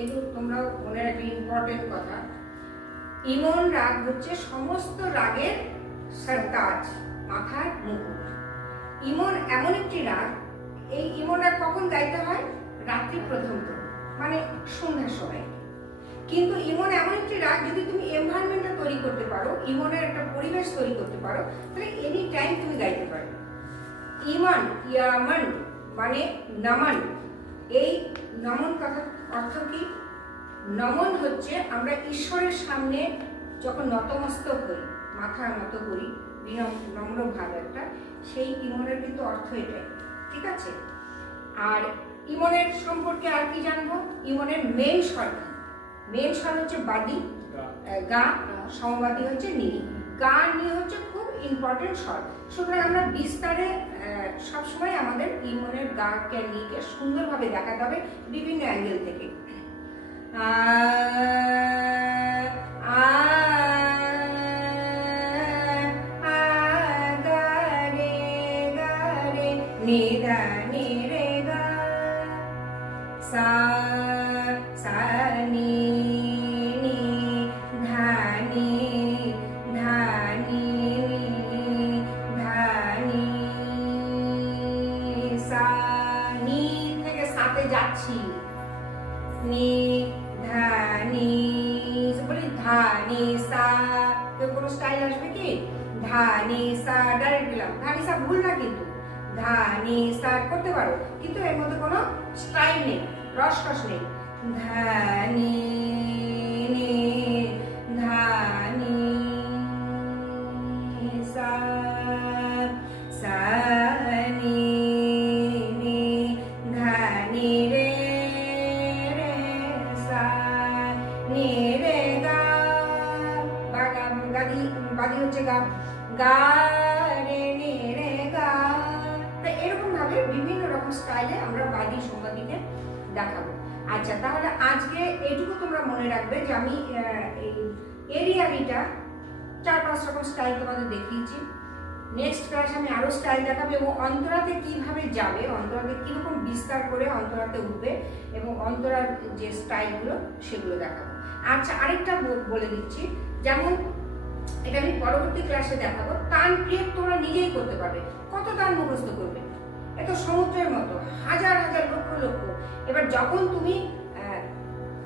এগুলো তোমরাও মনে রাখবে, ইম্পর্টেন্ট কথা। ইমন রাগ হচ্ছে সমস্ত রাগের সরতাজ, মাথার মুকুট। ইমন এমন একটি রাগ, এই ইমন রাগ কখন গাইতে হয়? রাত্রি প্রথম তো, মানে সন্ধ্যার সময়। কিন্তু ইমন এমন একটি রাগ, যদি তুমি এনভায়রনমেন্টটা তৈরি করতে পারো, ইমনের একটা পরিবেশ তৈরি করতে পারো, তাহলে এনি টাইম তুমি গাইতে পারো। ইমন, ইয়ামন মানে নমন। এই নমন কথার অর্থ কি? নমন হচ্ছে আমরা ঈশ্বরের সামনে যখন নতমস্তক হই, মাথার মতো করি, নম্র ভাব একটা, সেই ইমনের কিন্তু অর্থ এটাই, ঠিক আছে? আর ইমনের সম্পর্কে আর কি জানবো? ইমনের মেন স্বর, মেন স্বর হচ্ছে বাদি, গা, সমবাদী হচ্ছে নি। গা নি হচ্ছে খুব ইম্পর্টেন্ট স্বর। সুতরাং আমরা বিস্তারে সবসময় আমাদের ইমনের গা কে নিকে সুন্দরভাবে দেখাতে হবে বিভিন্ন অ্যাঙ্গেল থেকে। যাচ্ছি নি ধা নি, বলি ধা নি সা, কোনো স্টাইল আসবে কি? ধা নি সা ডাইরেক্ট দিলাম, ধা নি সা ভুল না, কিন্তু ধা নি সা করতে পারো, কিন্তু এর মধ্যে কোনো স্টাইল নেই, রস রস নেই। ধা নি নি ধা নি সা সা নি নি ধা নি রে রে সা নি রে গা, গাদি বাদি হচ্ছে গা, গা রে নি রে গা। এরকম ভাবে বিভিন্ন রকম স্টাইলে আমরা বাদি সংবাদিকে দেখাবো। আচ্ছা, তাহলে আজকে এইটুকু তোমরা মনে রাখবে যে আমি এই এরিয়ারিটা 4-5 রকম স্টাইল তোমাদের দেখিয়েছি। নেক্সট ক্লাসে আমি আরো স্টাইল দেখাবো, এবং অন্তরাতে কিভাবে যাবে, অন্তরাতে কিরকম বিস্তার করে অন্তরাতে উঠবে, এবং অন্তরার যে স্টাইলগুলো সেগুলো দেখাবো। আচ্ছা, আরেকটা বলে দিচ্ছি, যেমন এটা আমি পরবর্তী ক্লাসে দেখাবো, টান ক্রিয়েট তোমরা নিজেই করতে পারবে। কত টান মুখস্থ করবে? এ তো সমুদ্রের মতো, হাজার হাজার লক্ষ লক্ষ। এবার যখন তুমি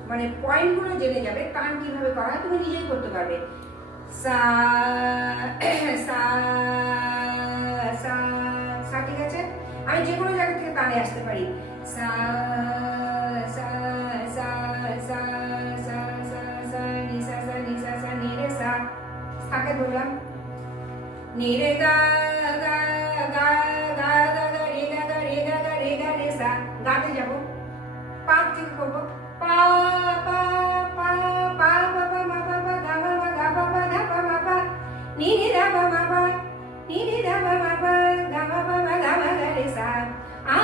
মানে পয়েন্টগুলো জেনে যাবে, টান কিভাবে করা হয় তুমি নিজেই করতে পারবে। সা সা সা সা, ঠিক আছে? আমি যে কোনো জায়গা থেকে টানে আসতে পারি। সা সা সা সা সা সা সা নি সা সা নি সা সা নি রে সা, সাকে ধরলাম, নি রে গা গা গা গা গা গা রে গা গা রে গা গা রে গা রে সা, গাতে যাব, পা ঠিক করবো, পা পা পা পা পা পা মা পা পা গা মা মা গা পা পা ধা পা মা পা নি নি ধা পা মা পা নি নি ধা পা মা পা গা মা পা মা গা মা গা রে সা, আ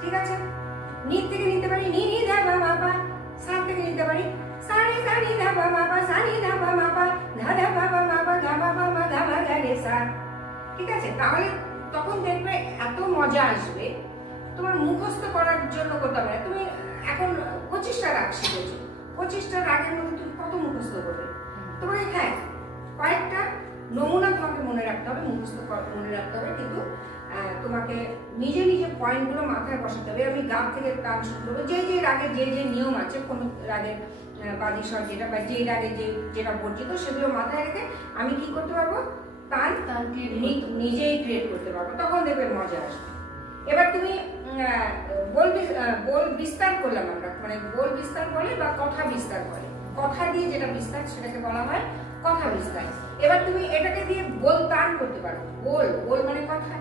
ঠিক আছে? নি থেকে নিতে পারি নি নি ধা পা মা পা, সা থেকে নিতে পারি সা নি ধা পা মা পা, সা নি ধা পা মা পা ধা ধা পা পা মা পা গা মা পা মা গা মা গা রে সা, ঠিক আছে? তাহলে তখন দেখবে এত মজা আসবে। তোমার মুখস্থ করার জন্য করতে হবে, তুমি এখন 25টা রাগ শিখেছো, 25টা রাগের মধ্যে তুমি কত মুখস্থ করবে? তোমাকে হ্যাঁ কয়েকটা নমুনা তোমাকে মনে রাখতে হবে, মুখস্থ মনে রাখতে হবে, কিন্তু তোমাকে নিজে নিজে পয়েন্টগুলো মাথায় বসাতে হবে। আমি গান থেকে গান শুরু করবো, যে যে রাগের যে যে নিয়ম আছে, কোন রাগের বাদি স্বর যেটা, বা যে রাগে যেটা বর্জিত, সেগুলো মাথায় রেখে আমি কি করতে পারবো? তান নিজেই ক্রিয়েট করতে পারবো, তখন দেখবে মজা আসবে। এবার তুমি বল বিস্তার করলাম আমরা, মানে বল বিস্তার বলে বা কথা বিস্তার বলে, কথা দিয়ে যেটা বিস্তার সেটাকে বলা হয় কথা বিস্তার। এবার তুমি এটাকে দিয়ে বল টান করতে পারো। বল বল মানে কথা,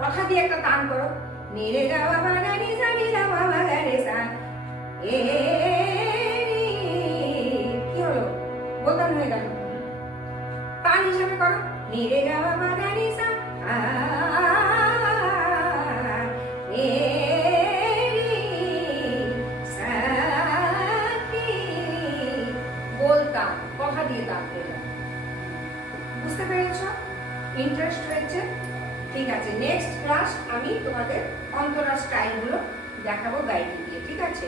কথা দিয়ে একটা টান করো, নি রে গা মা পা গা নি সা নি ধা পা মা গা রে সা, এ কি হলো? বল টান হয়ে গেল। টান হিসাবে করো, নি রে গা মা পা গা নি সা, আ এ সা কি, বল টান, কথা দিয়ে টান করলাম। বুঝতে পেরেছো? ইন্টারেস্ট হয়েছে? ঠিক আছে, নেক্সট ক্লাস আমি তোমাদের অন্তরা স্টাইলগুলো দেখাবো গাইড দিয়ে, ঠিক আছে?